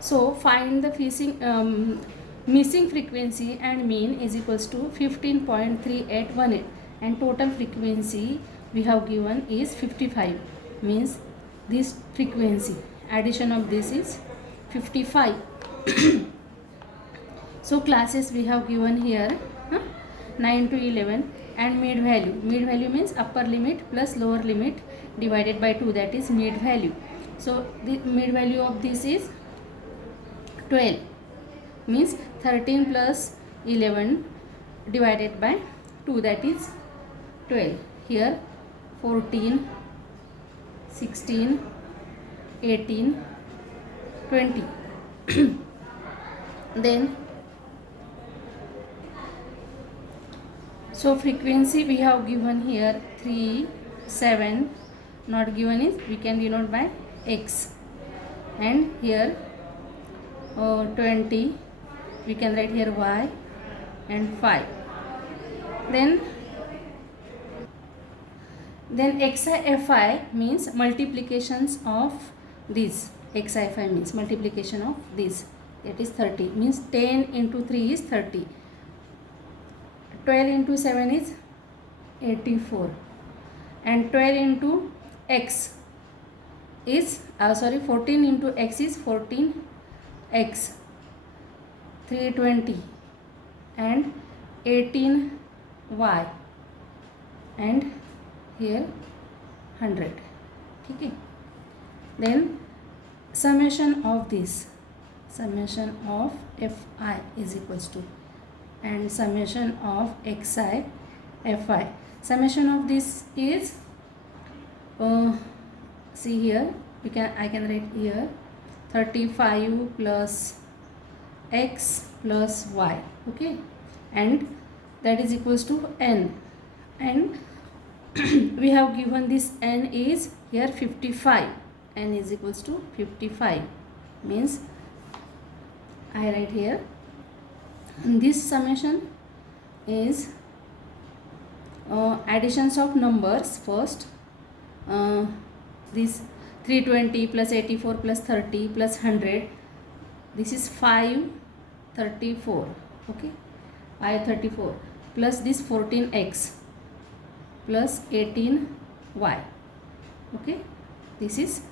So find the missing frequency and mean is equals to 15.3818, and total frequency we have given is 55, means this frequency addition of this is 55. So classes we have given here, 9 to 11, and mid value means upper limit plus lower limit divided by 2, that is mid value. So the mid value of this is 12, means 13 plus 11 divided by 2, that is 12. Here 14, 16, 18, 20. Then so frequency we have given here 3, 7, not given is we can denote by x, and here 20 we can write here y, and 5. Then xi fi means multiplications of this. Xi fi means multiplication of this, that is 30, means 10 into 3 is 30, 12 into 7 is 84, and 12 into x is 14 into x is 14x, 320, and 18y, and here 100. Okay. Then summation of this, summation of fi is equals to, and summation of xi fi. Summation of this is see here I can write here 35 plus x plus y. Okay, and that is equals to n, and we have given this n is here 55, n is equals to 55, means I write here, and this summation is additions of numbers. First this 320 plus 84 plus 30 plus 100, this is 534. Okay, 534 plus this 14x plus 18y. Okay, this is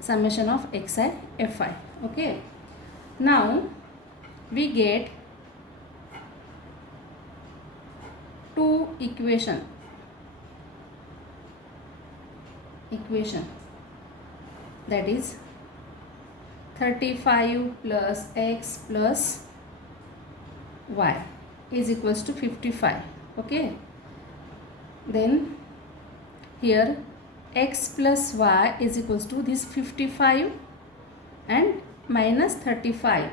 summation of xi fi. Okay, now we get two equation that is 35 plus x plus y is equals to 55. Okay, then here x plus y is equals to this 55 and minus 35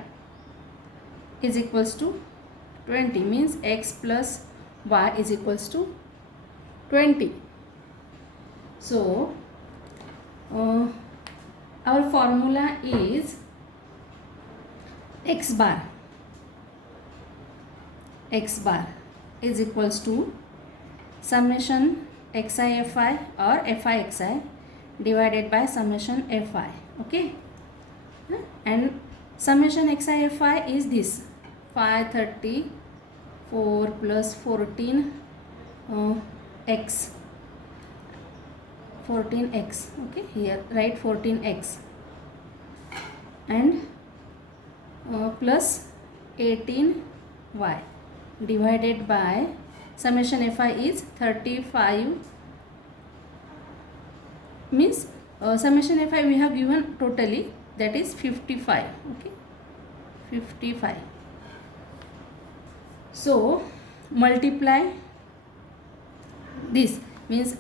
is equals to 20, means x plus y is equals to 20. So our formula is x bar is equals to summation xi fi or fi xi divided by summation fi. Okay, and summation xi fi is this 534 plus 14 x 14x. Okay, here write 14x, and plus 18y divided by summation fi is 35, means summation fi we have given totally, that is 55. Okay, 55. So multiply this, means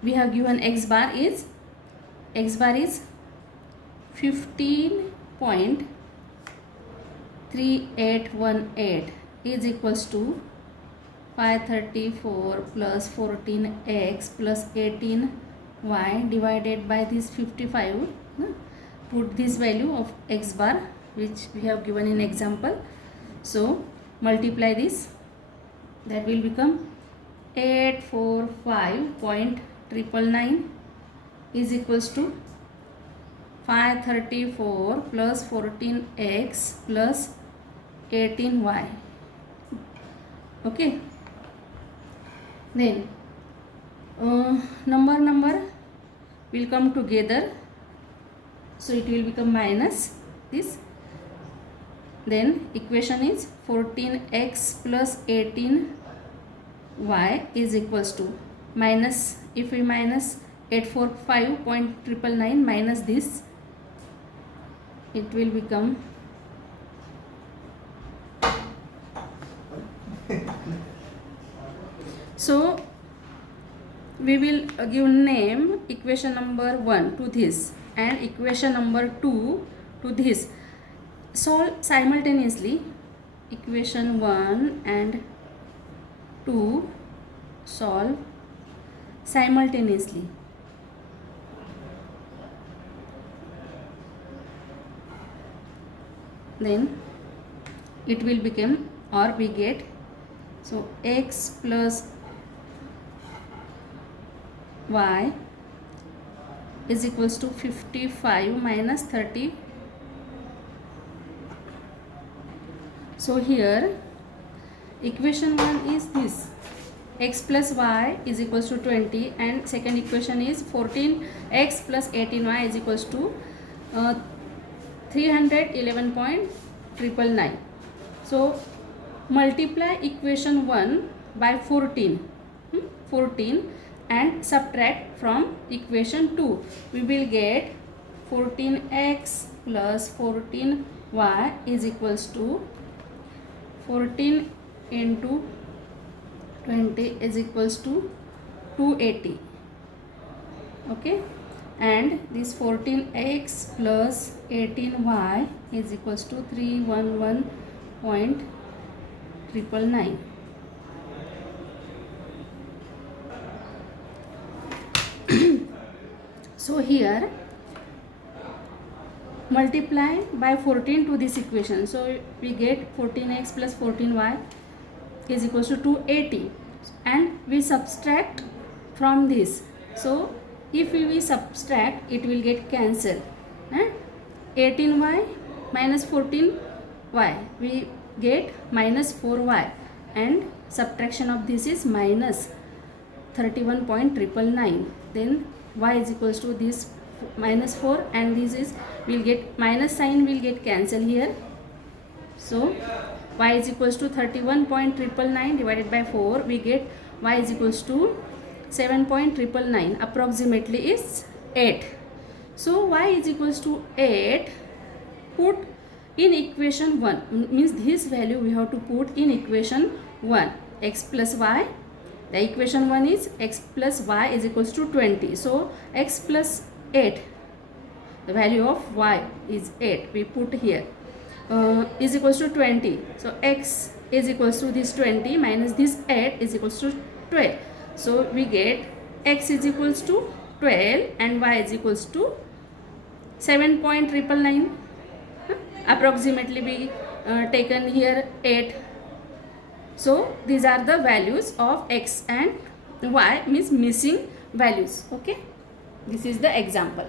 we have given x bar is 15.3818 is equals to 534 plus 14x plus 18y divided by this 55. Put this value of x bar which we have given in example. So multiply this, that will become 845.999 is equals to 534 plus 14x plus 18y. Okay, then number will come together, so it will become minus this. Then equation is 14x plus 18y is equals to minus, if we minus 845.999 minus this, it will become so we will give name equation number 1 to this and equation number 2 to this. Solve simultaneously equation 1 and 2, solve simultaneously. Then it will become, or we get, so x plus y is equals to 55 minus 30. So here equation 1 is this, x plus y is equals to 20, and second equation is 14x plus 18y is equals to 311.999. So multiply equation 1 by 14 and subtract from equation 2. We will get 14x plus 14y is equals to 14 into 20 is equals to 280. Okay, and this 14x plus 18y is equals to 311.999. So here multiply by 14 to this equation, so we get 14x plus 14y is equals to 280, and we subtract from this. So if we subtract, it will get cancelled. 18y minus 14y, we get minus 4y, and subtraction of this is minus 31.999. Then y is equals to this minus 4, and this is, will get minus sign will get cancelled here. So y is equals to 31.999 divided by 4, we get y is equals to 7.999, approximately is 8. So y is equals to 8, put in equation 1, means this value we have to put in equation 1, x plus y. The equation 1 is x plus y is equals to 20. So x plus 8, the value of y is 8, we put here, is equals to 20. So x is equals to this 20 minus this 8 is equals to 12. So we get x is equals to 12 and y is equals to 7.999. Approximately we taken here 8. So these are the values of x and y, means missing values. Okay, this is the example.